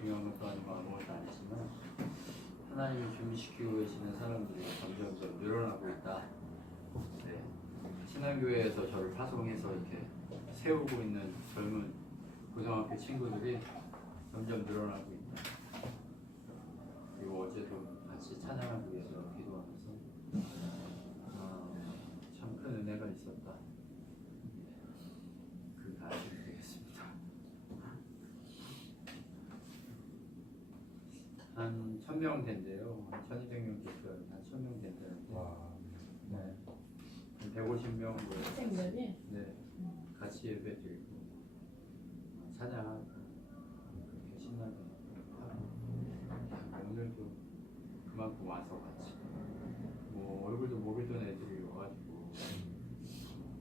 중요한 것도 아니고 아무것도 아니지만 하나님이 준비시키고 계시는 사람들이 점점점 늘어나고 있다. 네. 신앙교회에서 저를 파송해서 이렇게 세우고 있는 젊은 고등학교 친구들이 점점 늘어나고 있다. 그리고 어제도 같이 찬양하기 위해서 기도하면서 참큰 은혜가 있었다. 1000명 된대요. 1200명 됐어요. 한 1000명 된다는데. 와. 네. 150명 뭐. 학생들이? 네. 같이 예배 드리고 찬양하고 그렇게 신나게 하고 네, 오늘도 그만큼 와서 같이 뭐 얼굴도 모르던 애들이 와가지고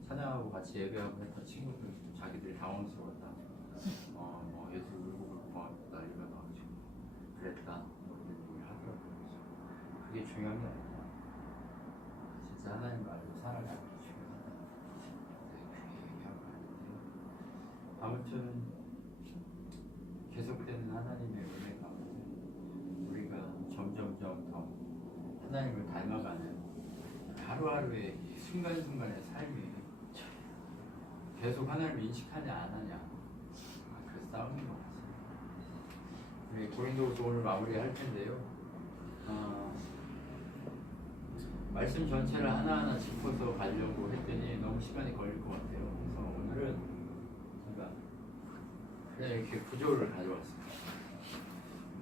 찬양하고 같이 예배하고 했던 친구들 자기들 당황스러웠다 어뭐 예수 울고 울고 막 난리가 나가지고 그랬다 그게 중요한 게 아니라 진짜 하나님 말고 살아가는 게 중요하다 네, 그렇게 얘기하고 있는데 아무튼 계속되는 하나님의 은혜 가운데 우리가 점점점 더 하나님을 닮아가는 하루하루의 이 순간순간의 삶이 계속 하나님을 인식하냐 안 하냐 아, 그 싸움인 것 같습니다. 우리 고린도후서 오늘 마무리할 텐데요. 어, 말씀 전체를 하나하나 짚어서 가려고 했더니 너무 시간이 걸릴 것 같아요. 그래서 오늘은 제가 그냥 이렇게 구조를 가져왔습니다.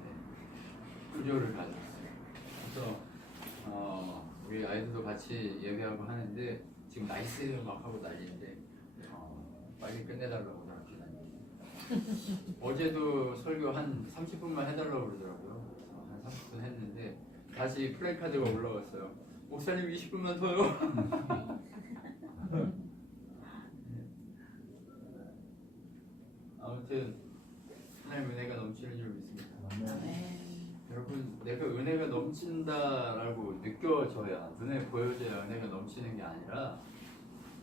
네, 구조를 가져왔어요. 그래서 어, 우리 아이들도 같이 예배하고 하는데 지금 나이스 막 하고 난리인데 어, 빨리 끝내달라고 저렇게 다니고 어제도 설교 한 30분만 해달라고 그러더라고요. 한 30분 했는데 다시 플래카드가 올라왔어요. 목사님 20분만 더요. 아무튼 하나님 은혜가 넘치는 줄 믿습니다. 아멘. 여러분 내가 은혜가 넘친다라고 느껴져야 눈에 보여져야 은혜가 넘치는 게 아니라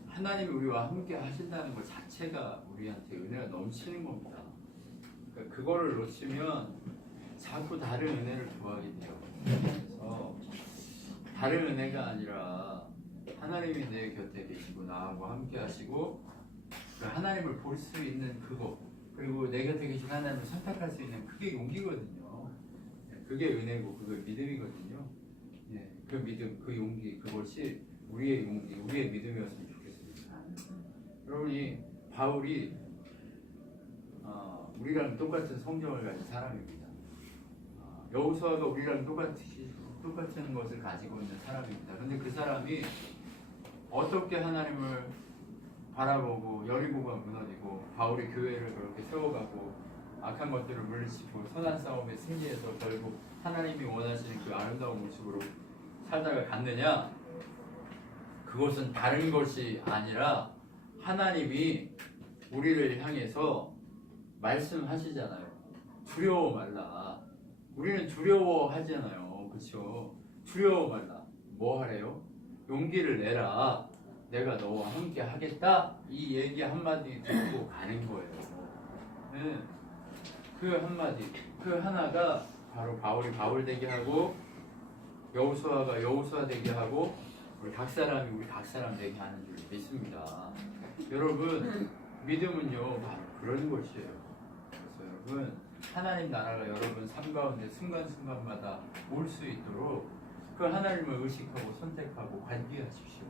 하나님이 우리와 함께 하신다는 것 자체가 우리한테 은혜가 넘치는 겁니다. 그러니까 그거를 놓치면 자꾸 다른 은혜를 구하게 돼요. 그래서 다른 은혜가 아니라 하나님이 내 곁에 계시고 나하고 함께 하시고 그 하나님을 볼 수 있는 그거 그리고 내 곁에 계신 하나님을 선택할 수 있는 그게 용기거든요. 네, 그게 은혜고 그게 믿음이거든요. 예, 그 믿음, 그 용기, 그것이 우리의 용기, 우리의 믿음이었으면 좋겠습니다. 여러분이 바울이 어, 우리랑 똑같은 성경을 가진 사람입니다. 어, 여호수아가 우리랑 똑같이 똑같은 것을 가지고 있는 사람입니다. 근데 그 사람이 어떻게 하나님을 바라보고 여리고가 무너지고 바울이 교회를 그렇게 세워가고 악한 것들을 물리치고 선한 싸움에 승리해서 결국 하나님이 원하시는 그 아름다운 모습으로 살다가 갔느냐? 그것은 다른 것이 아니라 하나님이 우리를 향해서 말씀하시잖아요. 두려워 말라. 우리는 두려워하잖아요. 그렇죠? 두려워 말라. 뭐 하래요? 용기를 내라. 내가 너와 함께 하겠다. 이 얘기 한마디 듣고 가는 거예요. 네. 그 한마디, 그 하나가 바로 바울이 바울 되게 하고 여우수아가 여우수아 되게 하고 우리 각 사람이 우리 각 사람 되게 하는 줄 믿습니다. 여러분 믿음은요 바로 그런 것이에요. 그래서 여러분 하나님 나라가 여러분 삶 가운데 순간순간마다 올 수 있도록 그 하나님을 의식하고 선택하고 관계하십시오.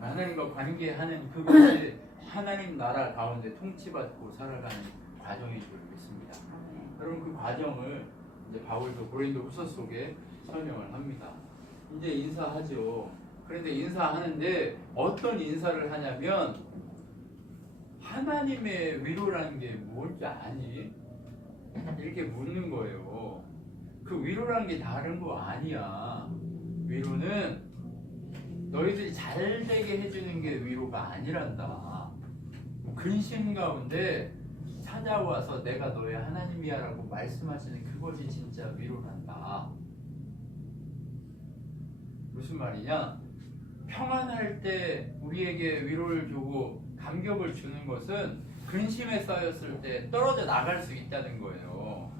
하나님과 관계하는 그것이 하나님 나라 가운데 통치받고 살아가는 과정인 줄 믿습니다. 여러분 그 과정을 이제 바울도 고린도 후서 속에 설명을 합니다. 이제 인사하죠. 그런데 인사하는데 어떤 인사를 하냐면 하나님의 위로라는 게 뭔지 아니? 이렇게 묻는 거예요. 그 위로라는 게 다른 거 아니야. 위로는 너희들이 잘 되게 해주는 게 위로가 아니란다. 근심 가운데 찾아와서 내가 너의 하나님이야라고 말씀하시는 그것이 진짜 위로란다. 무슨 말이냐? 평안할 때 우리에게 위로를 주고 감격을 주는 것은 근심에 쌓였을 때 떨어져 나갈 수 있다는 거예요.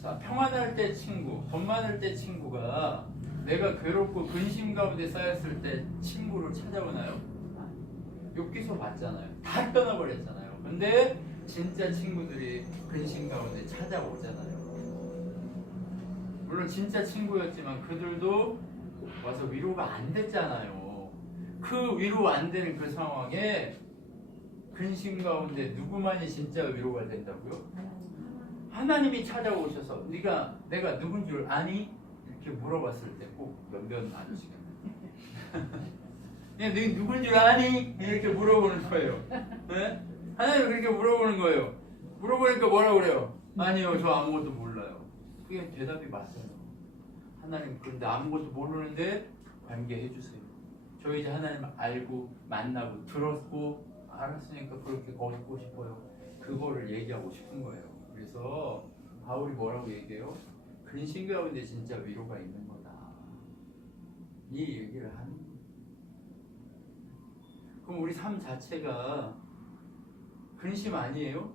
자, 평안할 때 친구, 돈 많을 때 친구가 내가 괴롭고 근심 가운데 쌓였을 때 친구를 찾아오나요? 욕기소 봤잖아요. 다 떠나버렸잖아요. 근데 진짜 친구들이 근심 가운데 찾아오잖아요. 물론 진짜 친구였지만 그들도 와서 위로가 안 됐잖아요. 그 위로 안 되는 그 상황에 근심 가운데 누구만이 진짜 위로가 된다고요? 하나님이 찾아오셔서 네가 내가 누군 줄 아니? 이렇게 물어봤을 때 꼭 면면 아니시겠네. 네, 너 누군 줄 아니? 이렇게 물어보는 거예요. 네? 하나님 그렇게 물어보는 거예요. 물어보니까 뭐라 그래요? 아니요, 저 아무것도 몰라요. 그게 대답이 맞아요. 하나님 그런데 아무것도 모르는데 관계해 주세요. 저 이제 하나님 알고 만나고 들었고 알았으니까 그렇게 걷고 싶어요. 그거를 얘기하고 싶은 거예요. 그래서 바울이 뭐라고 얘기해요? 근심 가운데 진짜 위로가 있는 거다. 이 얘기를 하는 거예요. 그럼 우리 삶 자체가 근심 아니에요?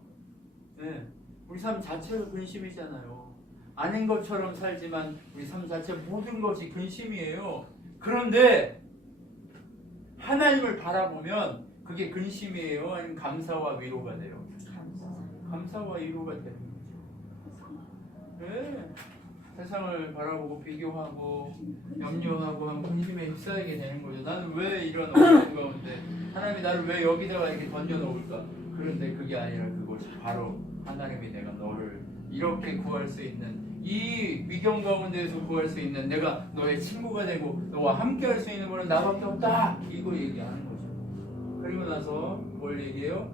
네. 우리 삶 자체가 근심이잖아요. 아닌 것처럼 살지만 우리 삶 자체 모든 것이 근심이에요. 그런데 하나님을 바라보면 그게 근심이에요? 아니면 감사와 위로가 돼요? 감사 와 위로가 되는 거죠. 네. 세상을 바라보고 비교하고 염려하고 근심에 휩싸이게 되는 거죠. 나는 왜 이런 어려운 가운데 하나님이 나를 왜 여기다가 이렇게 던져 놓을까? 그런데 그게 아니라 그것이 바로 하나님이 내가 너를 이렇게 구할 수 있는 이 위경 가운데에서 구할 수 있는 내가 너의 친구가 되고 너와 함께 할 수 있는 분은 나밖에 없다. 이거 얘기하는 거죠. 그리고 나서 뭘 얘기해요?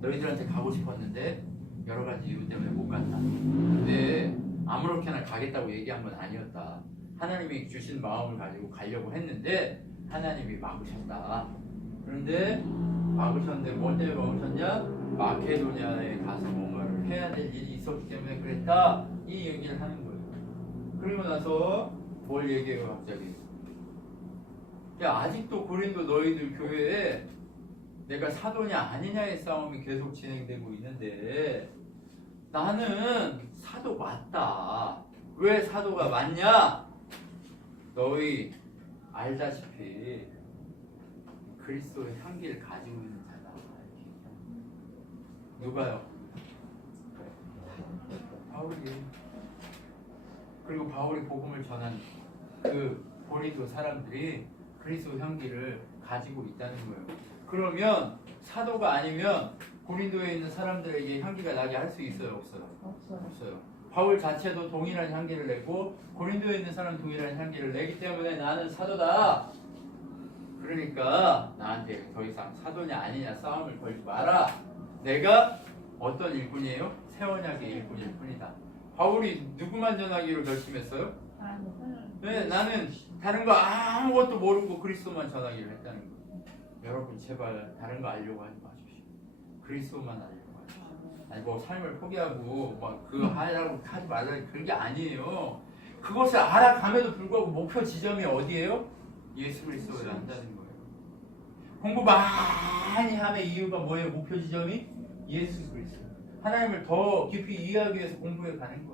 너희들한테 가고 싶었는데 여러 가지 이유 때문에 못 갔다. 근데 아무렇게나 가겠다고 얘기한 건 아니었다. 하나님이 주신 마음을 가지고 가려고 했는데 하나님이 막으셨다. 그런데 막으셨는데 뭐 때문에 막으셨냐? 마케도니아에 가서 뭔가를 해야 될 일이 있었기 때문에 그랬다. 이 얘기를 하는 거예요. 그리고 나서 뭘 얘기해요 갑자기? 야 아직도 고린도 너희들 교회에 내가 사도냐 아니냐의 싸움이 계속 진행되고 있는데 나는 사도 맞다. 왜 사도가 맞냐? 너희 알다시피 그리스도의 향기를 가지고 있는 자다. 누가요? 바울이. 그리고 바울이 복음을 전한 그 고린도 사람들이 그리스도 향기를 가지고 있다는 거예요. 그러면 사도가 아니면 고린도에 있는 사람들에게 향기가 나게 할 수 있어요, 없어요? 없어요. 바울 자체도 동일한 향기를 내고 고린도에 있는 사람 동일한 향기를 내기 때문에 나는 사도다. 그러니까 나한테 더 이상 사도냐 아니냐 싸움을 걸지 마라. 내가 어떤 일꾼이에요? 새 언약의 일꾼일 뿐이다. 바울이 누구만 전하기로 결심했어요? 네, 나는 다른 거 아무것도 모르고 그리스도만 전하기로 했다는 거예요. 여러분 제발 다른 거 알려고 하지 마십시오. 그리스도만 알려고 하십시오. 아니 뭐 삶을 포기하고 막 그거 하라고 하지 말라 그런 게 아니에요. 그것을 알아감에도 불구하고 목표 지점이 어디예요? 예수 그리스도를 한다는 거예요. 공부 많이 함의 이유가 뭐예요? 목표 지점이 예수 그리스도. 하나님을 더 깊이 이해하기 위해서 공부해 가는 거예요.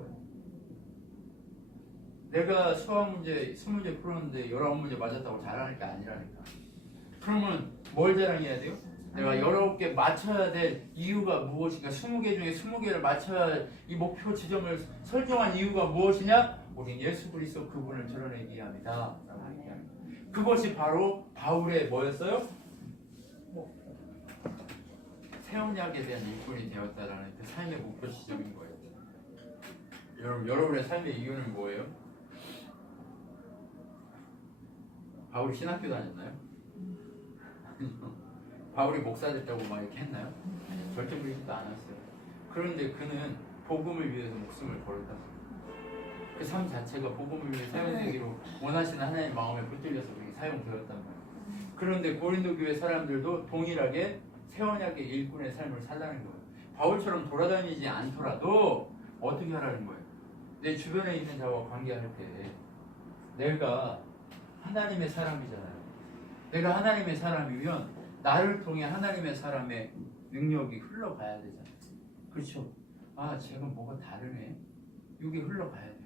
내가 수학 문제 20문제 풀었는데 19문제 맞았다고 잘하는 게 아니라니까. 그러면 뭘 자랑해야 돼요? 내가 19개 맞춰야 될 이유가 무엇인가? 20개 중에 20개를 맞춰야 할이 목표 지점을 설정한 이유가 무엇이냐? 우리 예수 그리스도 그분을 드러내기. 라고 얘기합니다. 그것이 바로 바울의 뭐였어요? 새 언약에 대한 일꾼이 되었다라는 그 삶의 목표 지점인 거예요. 여러분, 여러분의 삶의 이유는 뭐예요? 바울이 신학교 다녔나요? 바울이 목사 됐다고 막 이렇게 했나요? 아니, 절대 그러지도 않았어요. 그런데 그는 복음을 위해서 목숨을 걸었다. 그 삶 자체가 복음을 위해 사용되기로 원하시는 하나님의 마음에 붙들려서 그렇게 사용되었단 말이에요. 그런데 고린도 교회 사람들도 동일하게 새 언약의 일꾼의 삶을 살라는 거예요. 바울처럼 돌아다니지 않더라도 어떻게 하라는 거예요? 내 주변에 있는 자와 관계할 때 내가 하나님의 사람이잖아요. 내가 하나님의 사람이면 나를 통해 하나님의 사람의 능력이 흘러가야 되잖아요. 그렇죠? 아 제가 뭐가 다르네. 이게 흘러가야 돼요.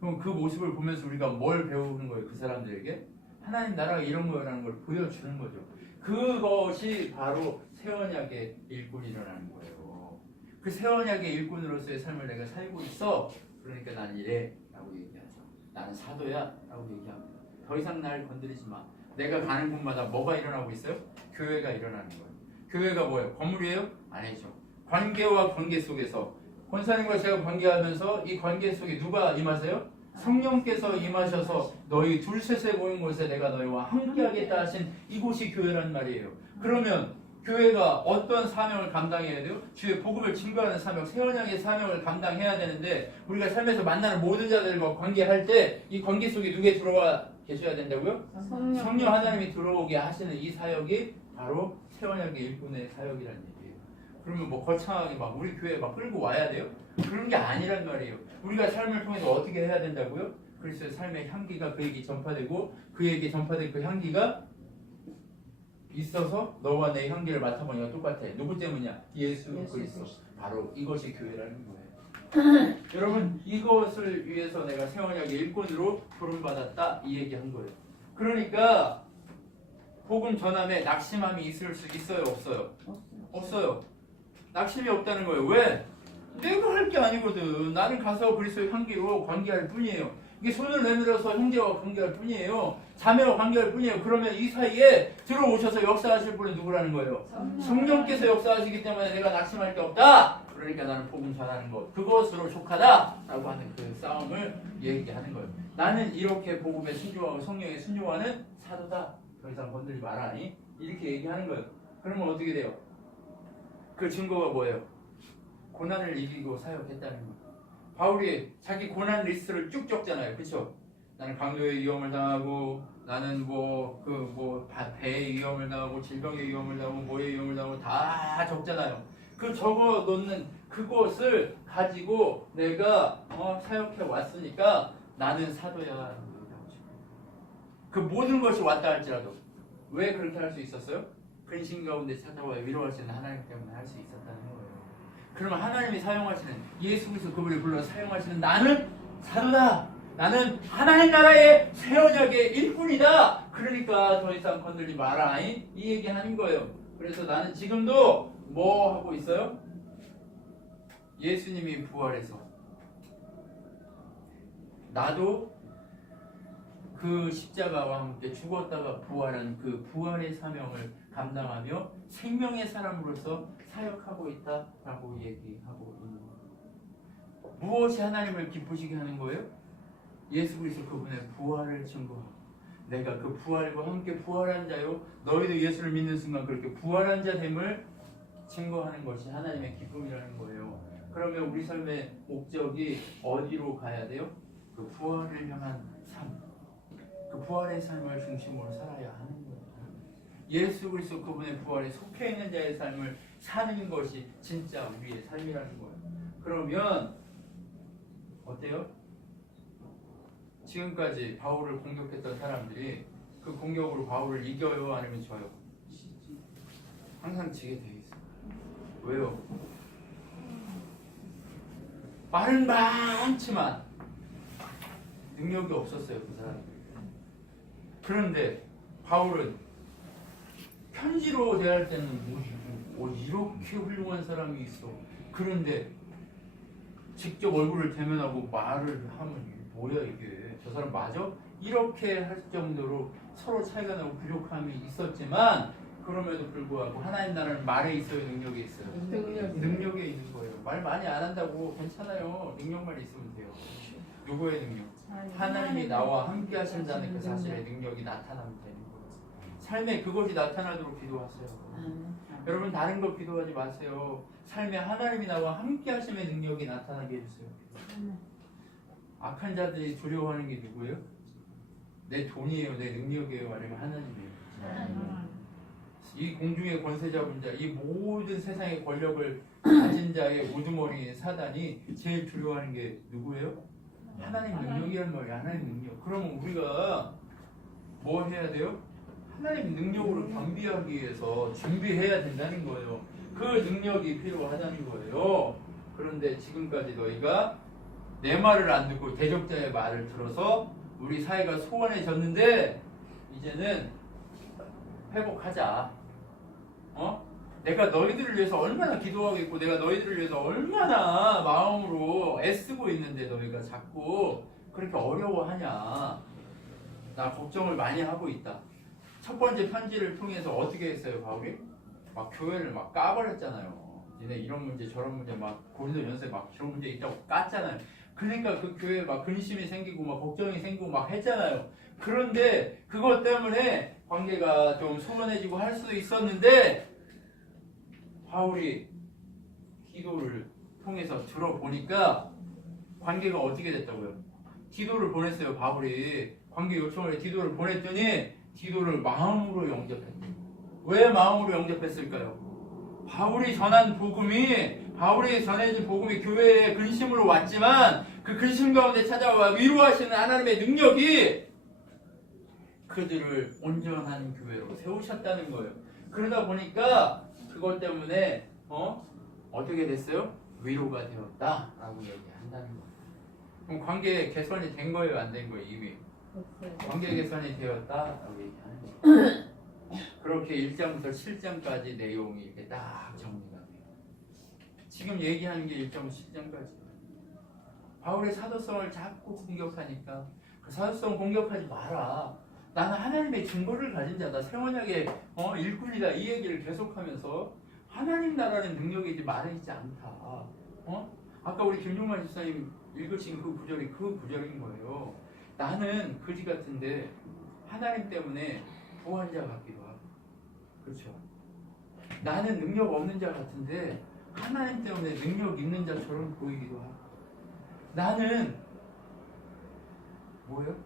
그럼 그 모습을 보면서 우리가 뭘 배우는 거예요? 그 사람들에게 하나님 나라가 이런 거라는 걸 보여주는 거죠. 그것이 바로 새 언약의 일꾼이라는 거예요. 그새 언약의 일꾼으로서의 삶을 내가 살고 있어. 그러니까 나는 이래 라고 얘기하죠. 나는 사도야 라고 얘기합니다. 더 이상 날 건드리지 마. 내가 가는 곳마다 뭐가 일어나고 있어요? 교회가 일어나는 거예요. 교회가 뭐예요? 건물이에요? 아니죠. 관계와 관계 속에서 권사님과 제가 관계하면서 이 관계 속에 누가 임하세요? 성령께서 임하셔서 너희 둘셋에 모인 곳에 내가 너희와 함께하겠다 하신 이곳이 교회란 말이에요. 그러면 교회가 어떤 사명을 감당해야 돼요? 주의 복음을 증거하는 사명, 세원양의 사명을 감당해야 되는데 우리가 삶에서 만나는 모든 자들과 관계할 때 이 관계 속에 누가 들어와 계셔야 된다고요? 성령 하나님이 들어오게 하시는 이 사역이 바로 세원양의 일꾼의 사역이라는 얘기예요. 그러면 뭐 거창하게 막 우리 교회 막 끌고 와야 돼요? 그런 게 아니란 말이에요. 우리가 삶을 통해서 어떻게 해야 된다고요? 그리스도의 삶의 향기가 그에게 전파되고 그에게 전파된 그 향기가 있어서 너와 내 향기를 맡아보니까 똑같아. 누구 때문이야? 예수 그리스도. 바로 이것이 교회라는 거예요. 여러분 이것을 위해서 내가 세원약의 일꾼으로 부름받았다 이 얘기한 거예요. 그러니까 복음 전함에 낙심함이 있을 수 있어요 없어요? 없어요. 낙심이 없다는 거예요. 왜? 내가 할 게 아니거든. 나는 가서 그리스도의 향기로 관계할 뿐이에요. 이게 손을 내밀어서 형제와 관계할 뿐이에요. 자매와 관계할 뿐이에요. 그러면 이 사이에 들어오셔서 역사하실 분은 누구라는 거예요? 성령께서 역사하시기 때문에 내가 낙심할 게 없다. 그러니까 나는 복음 전하는 것 그것으로 족하다라고 하는 그 싸움을 얘기하는 거예요. 나는 이렇게 복음에 순종하고 성령에 순종하는 사도다. 더 이상 건들지 말아니 이렇게 얘기하는 거예요. 그러면 어떻게 돼요? 그 증거가 뭐예요? 고난을 이기고 사역했다는 거예요. 바울이 자기 고난 리스트를 쭉 적잖아요. 그렇죠? 나는 강도의 위험을 당하고 나는 뭐 그뭐 배의 위험을 당하고 질병의 위험을 당하고 뭐의 위험을 당하고 다 적잖아요. 그 적어 놓는 그것을 가지고 내가 어, 사역해 왔으니까 나는 사도야. 그 모든 것이 왔다 할지라도 왜 그렇게 할 수 있었어요? 근심 가운데 찾아와 위로할 수 있는 하나님 때문에 할 수 있었다는 거예요. 그러면 하나님이 사용하시는 예수 그리스도 그분을 불러 사용하시는 나는 사도다. 나는 하나님 나라의 새 언약의 일꾼이다. 그러니까 더 이상 건들지 마라. 이, 이 얘기하는 거예요. 그래서 나는 지금도 뭐 하고 있어요? 예수님이 부활해서 나도 그 십자가와 함께 죽었다가 부활한 그 부활의 사명을 감당하며 생명의 사람으로서 사역하고 있다라고 얘기하고 있는. 무엇이 하나님을 기쁘시게 하는 거예요? 예수 그리스도 그분의 부활을 증거하고 내가 그 부활과 함께 부활한 자요 너희도 예수를 믿는 순간 그렇게 부활한 자 됨을 증거하는 것이 하나님의 기쁨이라는 거예요. 그러면 우리 삶의 목적이 어디로 가야 돼요? 그 부활을 향한 삶. 그 부활의 삶을 중심으로 살아야 하는 거예요. 예수 그리스도 그분의 부활에 속해 있는 자의 삶을 사는 것이 진짜 우리의 삶이라는 거예요. 그러면 어때요? 지금까지 바울을 공격했던 사람들이 그 공격으로 바울을 이겨요 아니면 져요? 항상 지게 돼 있어요. 왜요? 말은 많지만 능력이 없었어요 그 사람들. 그런데 바울은 편지로 대할 때는 뭐, 뭐 이렇게 훌륭한 사람이 있어. 그런데 직접 얼굴을 대면하고 말을 하면 뭐야 이게 저 사람 맞아? 이렇게 할 정도로 서로 차이가 나고 부족함이 있었지만 그럼에도 불구하고 하나님 나라는 말에 있어요 능력에 있어요 능력에 있는 거예요 말 많이 안 한다고 괜찮아요 능력만 있으면 돼요 누구의 능력? 하나님이 나와 함께 하신다는 그 사실의 능력이 나타나면 되는 거예요. 삶에 그것이 나타나도록 기도하세요. 여러분 다른 거 기도하지 마세요. 삶에 하나님이 나와 함께 하심의 능력이 나타나게 해주세요. 악한 자들이 두려워하는 게 누구예요? 내 돈이에요, 내 능력이에요, 아니면 하나님이에요. 이 공중의 권세 잡은 자, 이 모든 세상의 권력을 가진 자의 우두머리인 사단이 제일 두려워하는 게 누구예요? 하나님 능력이란 말이야. 하나님 능력. 그러면 우리가 뭐 해야 돼요? 하나님 능력으로 경비하기 위해서 준비해야 된다는 거예요. 그 능력이 필요하다는 거예요. 그런데 지금까지 너희가 내 말을 안 듣고 대적자의 말을 들어서 우리 사이가 소원해졌는데 이제는 회복하자. 어? 내가 너희들을 위해서 얼마나 기도하겠고 내가 너희들을 위해서 얼마나 마음으로 애쓰고 있는데 너희가 자꾸 그렇게 어려워하냐. 나 걱정을 많이 하고 있다. 첫 번째 편지를 통해서 어떻게 했어요, 바울이? 막 교회를 막 까버렸잖아요. 니네 이런 문제 저런 문제 막 고린도 연세 막 이런 문제 있다고 깠잖아요. 그러니까 그 교회에 막 근심이 생기고 막 걱정이 생기고 막 했잖아요. 그런데 그것 때문에 관계가 좀 소원해지고 할 수도 있었는데 바울이 기도를 통해서 들어보니까 관계가 어떻게 됐다고요? 기도를 보냈어요, 바울이. 관계 요청을 해 기도를 보냈더니 기도를 마음으로 영접했대요. 왜 마음으로 영접했을까요? 바울이 전한 복음이 바울이 전해진 복음이 교회에 근심으로 왔지만 그 근심 가운데 찾아와 위로하시는 하나님의 능력이 그들을 온전한 교회로 세우셨다는 거예요. 그러다 보니까 그것 때문에 어 어떻게 됐어요? 위로가 되었다 라고 얘기한다는 거예요. 그럼 관계 개선이 된 거예요, 안 된 거예요, 이미? 관계 개선이 되었다 라고 얘기하는 거예요. 그렇게 1장부터 7장까지 내용이 이렇게 딱 정리가 돼요. 지금 얘기하는 게 1장부터 7장까지. 바울의 사도성을 자꾸 공격하니까 그 사도성 공격하지 마라. 나는 하나님의 증거를 가진 자다. 세원약의 어, 일꾼이다. 이 얘기를 계속하면서 하나님 나라는 능력이 이제 말해지지 않다. 어? 아까 우리 김용만 집사님 읽으신 그 구절이 그 구절인 거예요. 나는 거지 같은데 하나님 때문에 부한 자 같기도 하고. 그렇죠. 나는 능력 없는 자 같은데 하나님 때문에 능력 있는 자처럼 보이기도 하고. 나는 뭐예요?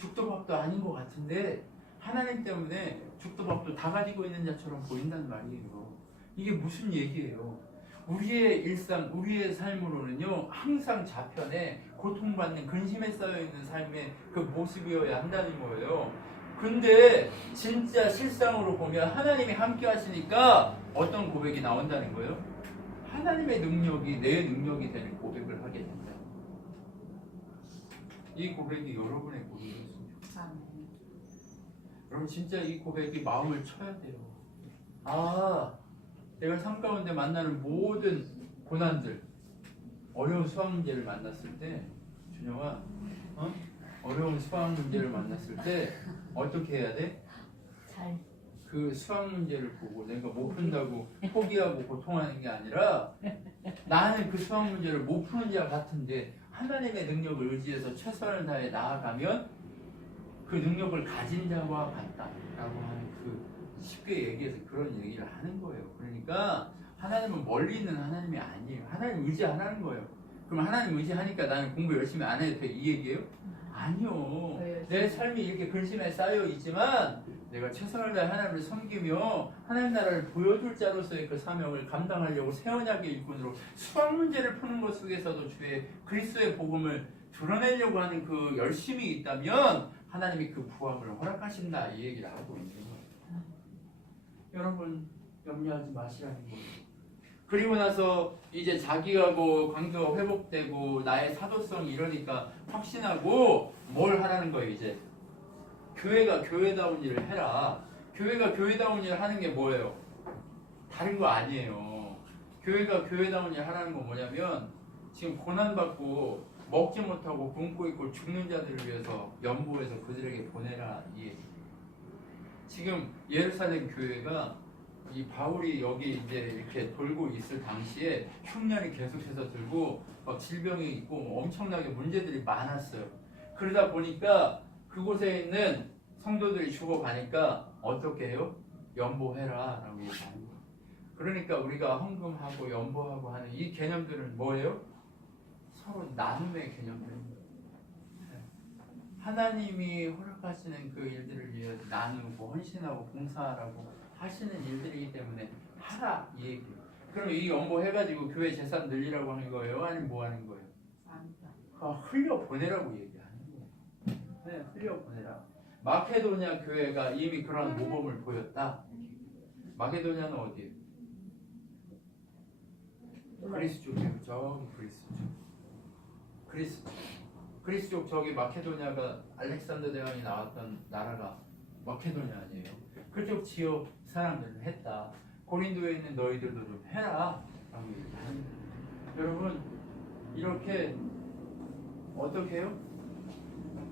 죽도 밥도 아닌 것 같은데 하나님 때문에 죽도 밥도 다 가지고 있는 자처럼 보인단 말이에요. 이게 무슨 얘기예요? 우리의 일상, 우리의 삶으로는요, 항상 자편에 고통받는 근심에 쌓여있는 삶의 그 모습이어야 한다는 거예요. 근데 진짜 실상으로 보면 하나님이 함께 하시니까 어떤 고백이 나온다는 거예요? 하나님의 능력이 내 능력이 되는 고백을. 이 고백이 여러분의 좋겠어요. 여러분 진짜 이 고백이 마음을 쳐야 돼요. 아, 내가 삶 가운데 만나는 모든 고난들, 어려운 수학 문제를 만났을 때, 준영아, 어? 어려운 수학 문제를 만났을 때 어떻게 해야 돼? 잘 그 수학 문제를 보고 내가 못 푼다고 포기하고 고통하는 게 아니라 나는 그 수학 문제를 못 푸는 자 같은데 하나님의 능력을 의지해서 최선을 다해 나아가면 그 능력을 가진 자와 같다라고 하는 그 쉽게 얘기해서 그런 얘기를 하는 거예요. 그러니까 하나님은 멀리 있는 하나님이 아니에요. 하나님 의지하는 거예요. 그럼 하나님 의지하니까 나는 공부 열심히 안 해도 돼? 이 얘기예요? 아니요. 왜내 삶이 이렇게 근심에 쌓여 있지만 내가 최선을 다해 하나님을 섬기며 하나님 나라를 보여줄 자로서의 그 사명을 감당하려고 세원약의 일꾼으로 수학 문제를 푸는 것 속에서도 주의 그리스도의 복음을 드러내려고 하는 그 열심이 있다면 하나님이 그 부함을 허락하신다 이 얘기를 하고 있는 거예요. 여러분 염려하지 마시라는 거예요. 그리고 나서 이제 자기하고 관계가 회복되고 나의 사도성이 이러니까 확신하고 뭘 하라는 거예요 이제 교회가 교회다운 일을 해라. 교회가 교회다운 일을 하는 게 뭐예요? 다른 거 아니에요. 교회가 교회다운 일 하라는 건 뭐냐면 지금 고난받고 먹지 못하고 굶고 있고 죽는 자들을 위해서 연보해서 그들에게 보내라 이 지금 예루살렘 교회가 이 바울이 여기 이제 이렇게 돌고 있을 당시에 흉년이 계속해서 들고 막 질병이 있고 뭐 엄청나게 문제들이 많았어요. 그러다 보니까 그곳에 있는 성도들이 죽어가니까 어떻게 해요? 연보해라 라고 얘기하는 거예요. 그러니까 우리가 헌금하고 연보하고 하는 이 개념들은 뭐예요? 서로 나눔의 개념들입니다. 네. 하나님이 허락하시는 그 일들을 위해 나누고 헌신하고 봉사하라고 하시는 일들이기 때문에 하라 이 얘기. 그럼 이 연보 해가지고 교회 재산 늘리라고 하는 거예요? 아니면 뭐 하는 거예요? 아, 흘려 보내라고 거예요. 네, 흘려 보내라. 마케도냐 교회가 이미 그런 모범을 보였다. 마케도냐는 어디예요? 그리스 쪽이에요. 저기 그리스 쪽. 그리스 쪽. 그리스 쪽 저기 마케도니아가 알렉산더 대왕이 나왔던 나라가 마케도니아 아니에요. 그쪽 지역 사람들은 했다. 고린도에 있는 너희들도 좀 해라. 라고. 여러분 이렇게 어떻게 해요?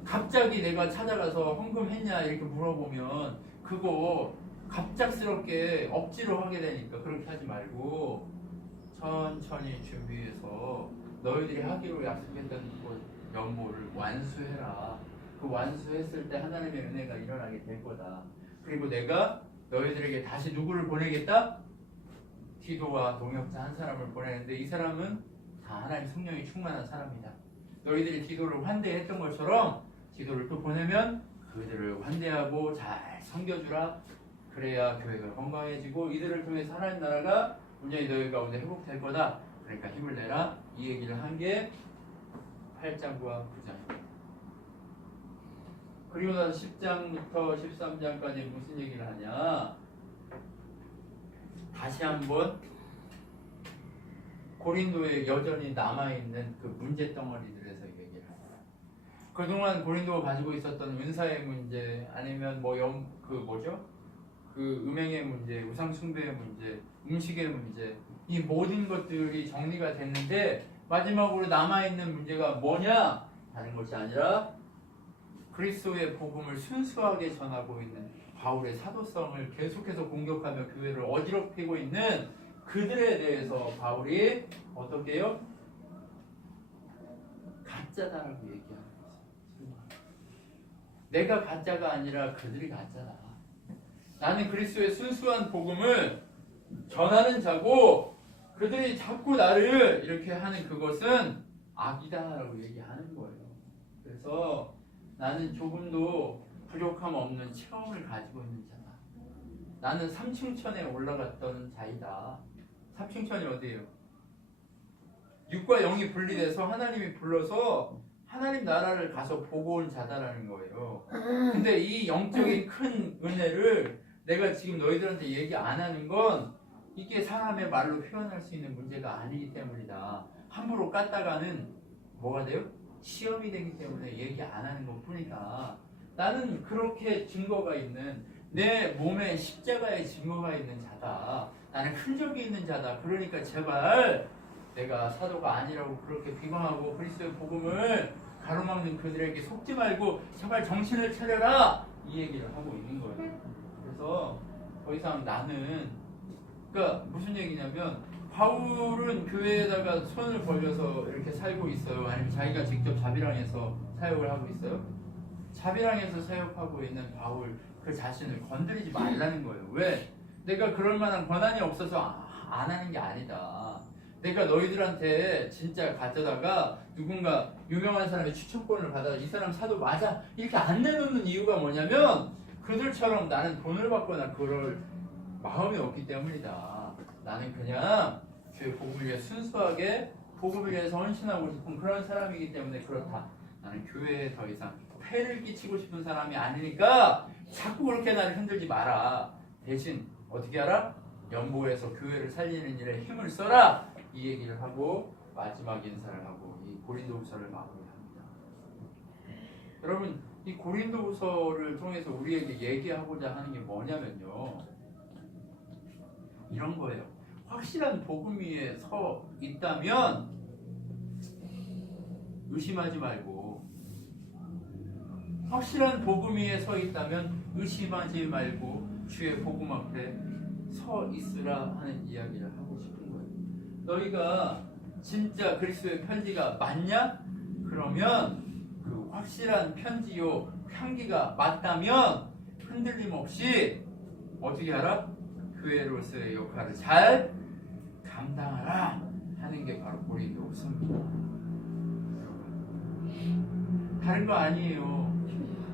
갑자기 내가 찾아가서 헌금했냐 이렇게 물어보면 그거 갑작스럽게 억지로 하게 되니까 그렇게 하지 말고 천천히 준비해서 너희들이 하기로 약속했던 그 연모를 완수해라. 그 완수했을 때 하나님의 은혜가 일어나게 될 거다. 그리고 내가 너희들에게 다시 누구를 보내겠다? 디도와 동역자 한 사람을 보내는데 이 사람은 다 하나님 성령이 충만한 사람이다. 너희들이 디도를 환대했던 것처럼 디도를 또 보내면 그들을 환대하고 잘 섬겨주라. 그래야 교회가 건강해지고 이들을 통해서 하나님 나라가 온전히 너희 가운데 회복될 거다. 그러니까 힘을 내라. 이 얘기를 한 게 8장과 9장입니다. 그리고 나서 10장부터 13장까지 무슨 얘기를 하냐? 다시 한번 고린도에 여전히 남아있는 그 문제 합니다. 그동안 고린도가 가지고 있었던 은사의 문제 아니면 뭐영그 뭐죠? 그 음행의 문제, 우상 숭배의 문제, 음식의 문제 이 모든 것들이 정리가 됐는데 마지막으로 남아 있는 문제가 뭐냐? 다른 것이 아니라 그리스도의 복음을 순수하게 전하고 있는 바울의 사도성을 계속해서 공격하며 교회를 어지럽히고 있는 그들에 대해서 바울이 어떻게 해요? 가짜다라고 거죠. 내가 가짜가 아니라 그들이 가짜다. 나는 그리스도의 순수한 복음을 전하는 자고 그들이 자꾸 나를 이렇게 하는 그것은 악이다라고 얘기하는 거예요. 그래서 나는 조금도 부족함 없는 체험을 가지고 있는 자다. 나는 삼층천에 올라갔던 자이다. 삼층천이 어디예요? 육과 영이 분리돼서 하나님이 불러서 하나님 나라를 가서 보고 온 자다라는 거예요. 근데 이 영적인 큰 은혜를 내가 지금 너희들한테 얘기 안 하는 건 이게 사람의 말로 표현할 수 있는 문제가 아니기 때문이다. 함부로 깠다가는 뭐가 돼요? 시험이 되기 때문에 얘기 안 하는 것 뿐이다. 나는 그렇게 증거가 있는 내 몸에 십자가의 증거가 있는 자다. 나는 흔적이 있는 자다. 그러니까 제발 내가 사도가 아니라고 그렇게 비방하고 그리스도의 복음을 가로막는 그들에게 속지 말고 제발 정신을 차려라 이 얘기를 하고 있는 거예요. 그래서 더 이상 나는 그러니까 무슨 얘기냐면 바울은 교회에다가 손을 벌려서 이렇게 살고 있어요. 아니면 자기가 직접 자비랑에서 사역을 하고 있어요. 자비랑에서 사역하고 있는 바울 그 자신을 건드리지 말라는 거예요. 왜? 내가 그럴 만한 권한이 없어서 아- 안 하는 게 아니다. 내가 너희들한테 진짜 가져다가 누군가 유명한 사람의 추천권을 받아 이 사람 사도 맞아 이렇게 안 내놓는 이유가 뭐냐면 그들처럼 나는 돈을 받거나 그럴 마음이 없기 때문이다. 나는 그냥 주의 복음을 위해 순수하게 복음을 위해서 헌신하고 싶은 그런 사람이기 때문에 그렇다. 나는 교회에 더 이상 폐를 끼치고 싶은 사람이 아니니까 자꾸 그렇게 나를 흔들지 마라. 대신 어떻게 하라? 연보에서 교회를 살리는 일에 힘을 써라. 이 얘기를 하고 마지막 인사를 하고 이 고린도후서를 마무리합니다. 여러분 이 고린도후서를 통해서 우리에게 얘기하고자 하는 게 뭐냐면요. 이런 거예요. 확실한 복음 위에 서 있다면 의심하지 말고 확실한 복음 위에 서 있다면 의심하지 말고 주의 복음 앞에 서 있으라 하는 이야기를 하고. 너희가 진짜 그리스도의 편지가 맞냐? 그러면 그 확실한 편지요 편기가 맞다면 흔들림 없이 어떻게 하라? 교회로서의 역할을 잘 감당하라 하는 게 바로 고린도 후서입니다. 다른 거 아니에요.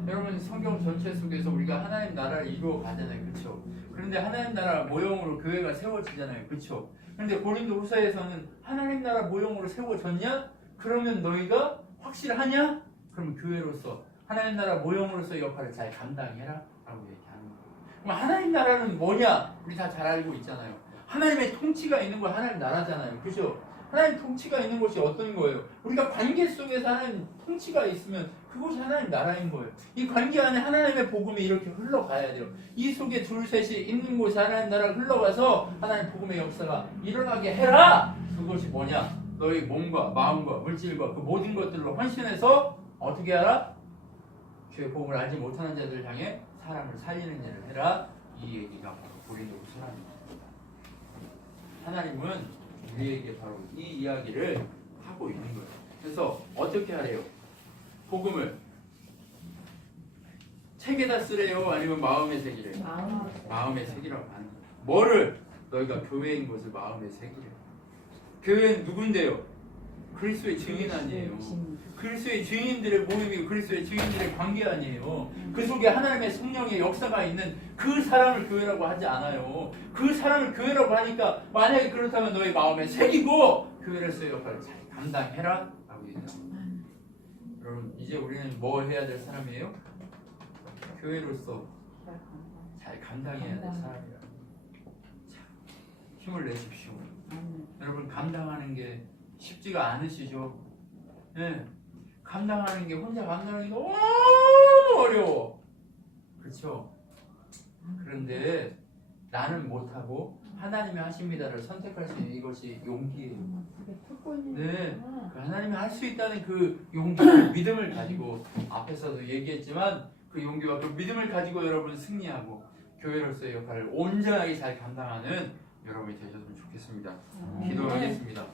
여러분 성경 전체 속에서 우리가 하나님 나라를 이루어 가잖아요. 그렇죠? 그런데 하나님 나라 모형으로 교회가 세워지잖아요. 그렇죠? 그런데 고린도 후서에서는 하나님 나라 모형으로 세워졌냐? 그러면 너희가 확실하냐? 그럼 교회로서 하나님 나라 모형으로서 역할을 잘 감당해라 라고 얘기하는 거예요. 그럼 하나님 나라는 뭐냐? 우리 다 잘 알고 있잖아요. 하나님의 통치가 있는 거 하나님 나라잖아요. 그죠? 하나님 통치가 있는 곳이 어떤 거예요? 우리가 관계 속에서 하나님 통치가 있으면 그곳이 하나님 나라인 거예요. 이 관계 안에 하나님의 복음이 이렇게 흘러가야 돼요. 이 속에 둘 셋이 있는 곳이 하나님 나라가 흘러가서 하나님 복음의 역사가 일어나게 해라. 그것이 뭐냐? 너희 몸과 마음과 물질과 그 모든 것들로 헌신해서 어떻게 하라? 주의 복음을 알지 못하는 자들 향해 사람을 살리는 일을 해라. 이 얘기가 바로 고린도 후서랍니다. 하나님은 우리에게 바로 이 이야기를 하고 있는 거예요. 그래서 어떻게 하래요? 복음을 책에다 쓰래요? 아니면 마음에 새기래요? 마음 마음에 새기라고 하는 거예요. 뭐를? 너희가 교회인 것을 마음에 새기래요. 교회는 누군데요? 그리스도의 증인 아니에요. 그리스도의 증인들의 모임이고 그리스도의 증인들의 관계 아니에요. 그 속에 하나님의 성령의 역사가 있는 그 사람을 교회라고 하지 않아요. 그 사람을 교회라고 하니까 만약에 그렇다면 너희 마음에 새기고 교회로서의 역할을 잘 감당해라 라고 얘기합니다. 여러분 이제 우리는 뭐 해야 될 사람이에요? 교회로서 잘 감당해야 될 사람이라. 자, 힘을 내십시오. 여러분 감당하는 게 쉽지가 않으시죠? 예. 감당하는 게 혼자 감당하는 게 너무 어려워. 그렇죠? 그런데 나는 못하고 하나님이 하십니다를 선택할 수 있는 이것이 용기예요. 네. 그 하나님이 할 수 있다는 그 용기와 믿음을 가지고 앞에서도 얘기했지만 그 용기와 그 믿음을 가지고 여러분 승리하고 교회로서의 역할을 온전하게 잘 감당하는 여러분이 되셨으면 좋겠습니다. 기도하겠습니다.